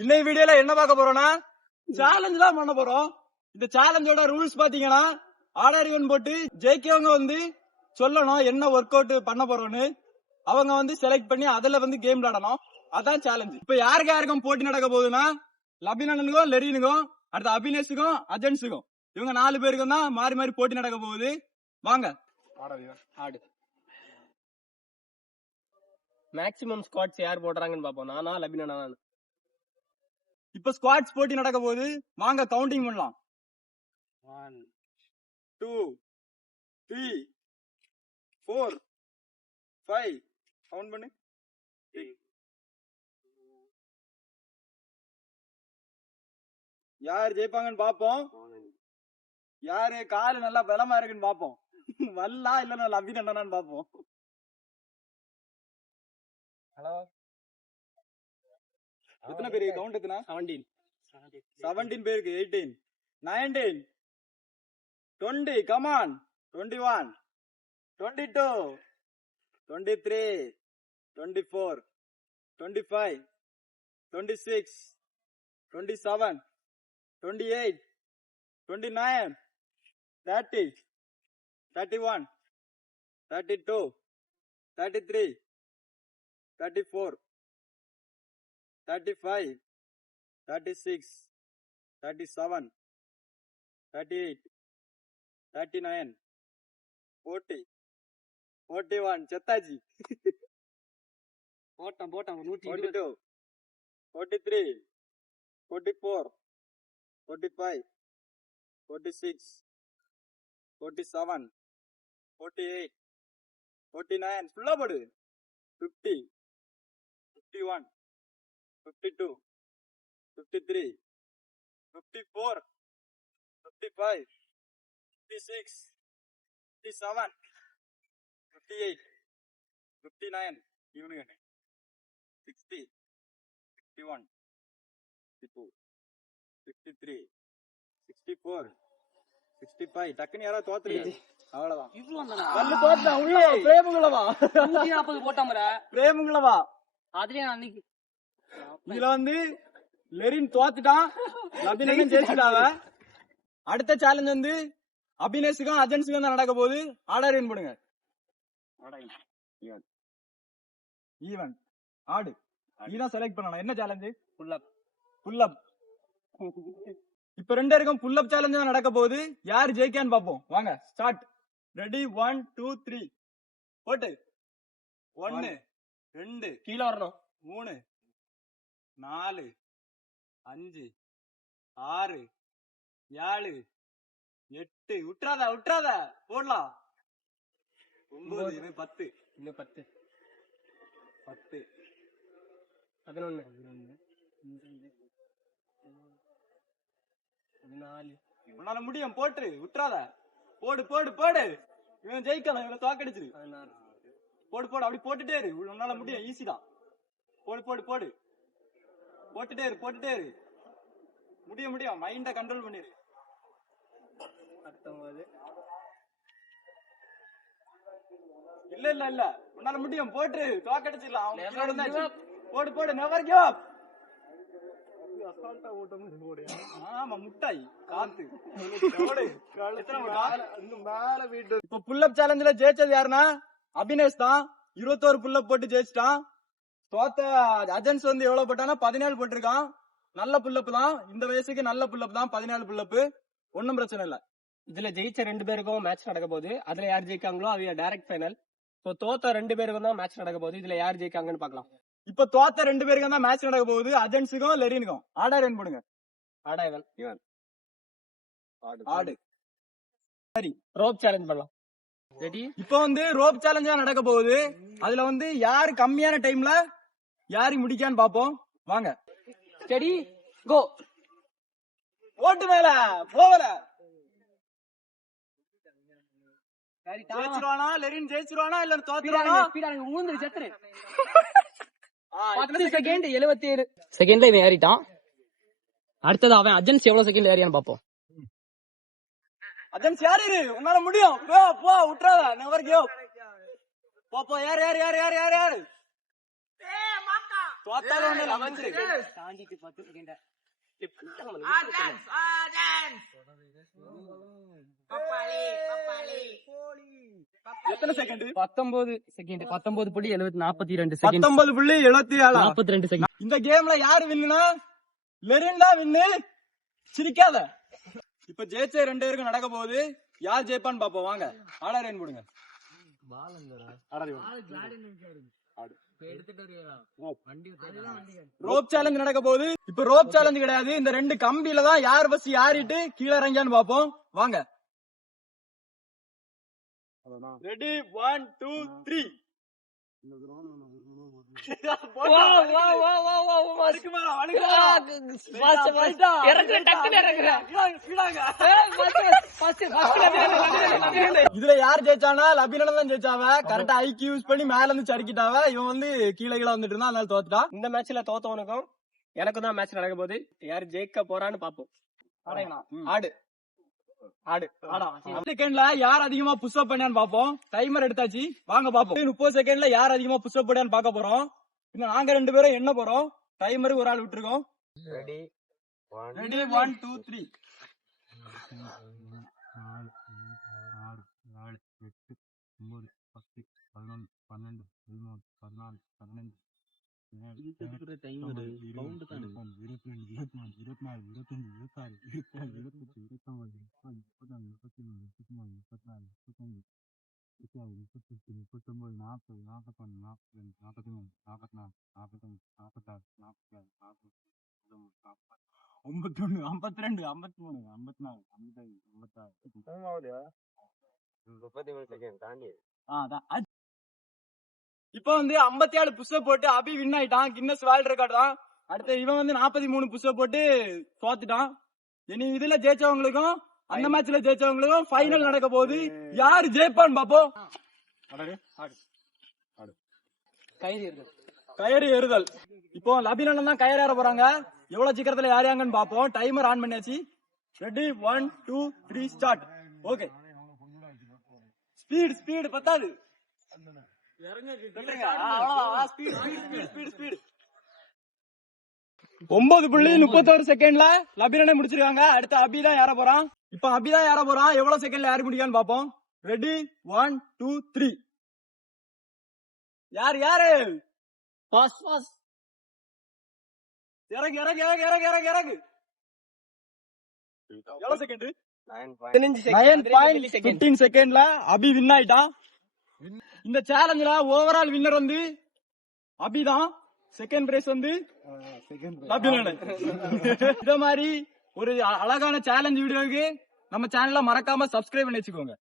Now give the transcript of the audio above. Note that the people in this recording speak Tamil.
இன்னைக்கு வீடியோல என்ன பார்க்க போறோம்னா சேலஞ்ச் தான் பண்ண போறோம். இந்த சேலஞ்சோட ரூல்ஸ் பாத்தீங்கன்னா ஆர்டர் ஈவன் போட்டு ஜெயிக்கவங்க வந்து சொல்லணும் என்ன ஒர்க் அவுட் பண்ண போறோம்னு. அவங்க வந்து செலக்ட் பண்ணி அதுல வந்து கேம் விளையாடணும். அதான் சேலஞ்ச். இப்ப யாருக்கு யாருக்கும் போட்டி நடக்க போகுதுன்னா லபினனுக்கும் லெரினுக்கும் அடுத்த அபினேஷுக்கும் அஜன்ஸுக்கும் இவங்க 4 பேருக்கும் தான் மாறி மாறி போட்டி நடக்க போகுது. வாங்க ஆடு. மேக்ஸிமம் ஸ்குவாட்ஸ் யார் போடுறாங்கன்னு பாப்போம். நானா லபினா? இப்ப ஸ்குவாட்ஸ் போட்டி நடக்க போகுது. வாங்க கவுண்டிங் பண்ணலாம். 1 2 3 4 5 கவுண்ட் பண்ணு. யார் ஜெயிப்பாங்கன்னு பாப்போம். யாரு காலு நல்லா பலமா இருக்குன்னு பாப்போம். வல்லா இல்ல லபின் அண்ணனான்னு பாப்போம். ஹலோ, எத்தனை பேருக்கு கவுண்ட்? எத்தனை? 17 பேருக்கு. 18 19 20 கமான் 21 22 23 24 25 26 27 28 29 30 31 32 33 34 35 36 37 38 39 40 41 செத்தாஜி. போட்டோம் 42 43 44 45 46 47 48 49 ஃபுல்லா போடு. 50 51 52 53 54 55 56 57 58 59 இவனுங்க 60 61 62 63 64 65 டக்குன்னு யாராவது தோத்துறீங்க. அவ்வளவுதான். கல்லு தோத்தா உள்ள பிரேமுங்களவா 140 போட்டோம்ல. பிரேமுங்களவா அதுலயே அன்னைக்கு இதுல வந்து லெரின் தோத்துட்டான், லபினன் ஜெயிச்சிட்டாங்க. அடுத்த சேலஞ்ச் வந்து அபினேஷுக்கும் அஜன்ஸுக்கும் தான் நடக்க போகுது. ஆர்டர் ஈவன் போடுங்க. ஈவன் ஆடு நீதான் செலக்ட் பண்ணணும். என்ன சேலஞ்சு? புல் அப். இப்ப 2 பேருக்கும் புல் அப் சேலஞ்ச் தான் நடக்க போகுது. யாரு ஜெயிக்கான்னு பாப்போம். வாங்க ஸ்டார்ட். ரெடி 1 2 3 போட்டு. 1 2 கீழ வரணும். 3 4 5 6 7 8 விட்டுறாத போடலாம். 9 10 இன்னும் 10 10 11 14. உன்னால முடியும். போட்டு விட்டுறாத. போடு. இவன் ஜெயிக்கலாம். இவனை தோக்கடிச்சிரு. 16. போடு அப்படி போட்டுட்டே இரு. உன்னால முடியும். ஈஸி தான். போடு போட்டுட்டே இரு. முடியும். மைண்ட கண்ட்ரோல் பண்ணிரு. 19. இல்ல உன்னால முடியும். போட்டு தோக்கடிச்சிடலாம். போடு நெவர் கிவ் அப். ஆமா முட்டாய் காத்து. இப்ப புல்லப் சேலஞ்சில ஜெயிச்சது யாருன்னா அபினேஷ் தான். 21 புல்லப் போட்டு ஜெயிச்சிட்டான். தோத்த அஜன்ஸ் வந்து எவ்வளவு போட்டானா 17 போட்டிருக்கான். நல்ல புல்லப் தான். இந்த வயசுக்கு நல்ல புல்லப் தான். 14 புல்லப் ஒன்னும் பிரச்சனை இல்ல. இதுல ஜெயிச்ச 2 பேருக்கும் மேட்ச் நடக்க போகுது. அதுல யார் ஜெயிக்காங்களோ அது டைரக்ட் ஃபைனல். தோத்த 2 பேருக்கும் தான் மேட்ச் நடக்க போகுது. இதுல யார் ஜெயிக்காங்கன்னு பாக்கலாம். இப்ப தோத்த 2 பேருக்கும் தான் மேட்ச் நடக்க போகுது. அஜன்ஸுக்கும் லெரினுக்கும். ஆர்டர் ஈவன் போடுங்க. ஆடு. சரி, ரோப் சேலஞ்ச் பண்ணலாம். ரெடி? இப்ப வந்து ரோப் சேலஞ்ச் தான் நடக்க போகுது. அதுல வந்து யாரு கம்மியான டைம்ல யாரு முடிக்கான்னு பாப்போம். வாங்க ரெடி கோ. ஓட்டு மேல போவல. ஜெயிச்சிருவானா லெரின்? ஜெயிச்சிருவானா இல்ல தோத்துருவானா? ஊந்துரு செத்துரு. 10 செகண்ட் 77 செகண்ட்ல இவன் ஏறிட்டான். அடுத்தது அவன் அஜன்ஸ் எவ்வளவு செகண்ட் ஏறியான்னு பாப்போம். அஜன்ஸ் யாரு? உன்னால முடியும். போ விட்டுறாத. Never give. போ ஏறு. தோத்தாலும் ஒண்ணும் இல்ல, வந்துரு. தாண்டிட்டு 10 செகண்ட். எத்தனை செகண்ட்? 19 செகண்ட். 19.42 செகண்ட். 19.74. 42 செகண்ட். இந்த கேம்ல யாரு வின்னுனா லெரின்டா வின்னு. சிரிக்காத. இப்ப ஜெயிச்ச 2 பேருக்கும் நடக்க போகுது. யார் ஜெயிப்பான்னு பாப்போம். வாங்க ஆடாரேன் போடுங்க. ரோப் சேலஞ்ச் நடக்க போகுது. இப்ப ரோப் சேலஞ்ச் கிடையாது, இந்த 2 கம்பியில தான் யார் பஸ் யாரிட்டு கீழே இறங்கியான்னு பாப்போம். வாங்க. ரெடி 1 2 3. இதுல யார் ஜெயிச்சானா அபிநந்தன் தான் ஜெயிச்சாவ. கரெக்டா ஐக்கியூ யூஸ் பண்ணி மேல இருந்து சறுக்கிட்டாவ. இவன் வந்து கீழே வந்துட்டு இருந்தா, அதனால தோத்துட்டான். இந்த மேட்ச்ல தோத்தவனுக்கும் எனக்கும் தான் மேட்ச் நடக்க போகுது. யார் ஜெயிக்க போறான்னு பாப்போம். ஆடு ஆடு ஆடா. செகண்ட்ல யார் அதிகமா புஷ் அப் பண்ணான்னு பாப்போம். டைமர் எடுத்தாச்சு, வாங்க பாப்போம். 30 செகண்ட்ல யார் அதிகமா புஷ் அப் பண்ணான்னு பாக்க போறோம். இன்னும் நாங்க 2 பேரும் என்ன போறோம். டைமருக்கு ஒரு ஆள் விட்டுருக்கோம். ரெடி 1 2 3. 51 52 53 54 55 இப்ப வந்து 57 புஷ்அப் போட்டு அபி வின் ஆயிட்டான். கின்னஸ் வேர்ல்ட் ரெக்கார்ட் தான். அடுத்து இவன் வந்து 43 புஷ்அப் போட்டு தோத்துட்டான். இனி இதுல ஜெயிச்சவங்களுக்கும் அந்த மேட்ச்ல ஜெயிச்சவங்களுக்கும் ஃபைனல் நடக்க போகுது. யாரு ஜெயிப்பான்னு பாப்போம். கயிறு ஏறுதல். இப்போ லபினன் தான் கயிறு ஏற போறாங்க. எவ்வளவு சீக்கிரத்துல யாரையாங்கன்னு பாப்போம். டைமர் ஆன் பண்ணியாச்சு. Ready 1 2 3 start. ஓகே. ஸ்பீட் பத்தாது. 9.31 செகண்ட்ல லபினனை முடிச்சிருக்காங்க. அடுத்து அபி தான் ஏற போறான். இப்ப அபி தான் ஏற போறான். எவ்வளவு செகண்ட்ல யாரு முடிக்கான்னு பாப்போம். ரெடி 1 2 3. யாரு இறங்கு எவ்வளவு செகண்ட்? 9.15 செகண்ட்ல அபி வின் ஆயிட்டான். இந்த சேலஞ்சில ஓவரால் வின்னர் வந்து அபி தான். செகண்ட் பிரைஸ் வந்து லபினன். இதே மாதிரி ஒரு அழகான சேலஞ்ச் வீடியோக்கு நம்ம சேனலை மறக்காம சப்ஸ்கிரைப் பண்ணி வச்சுக்கோங்க.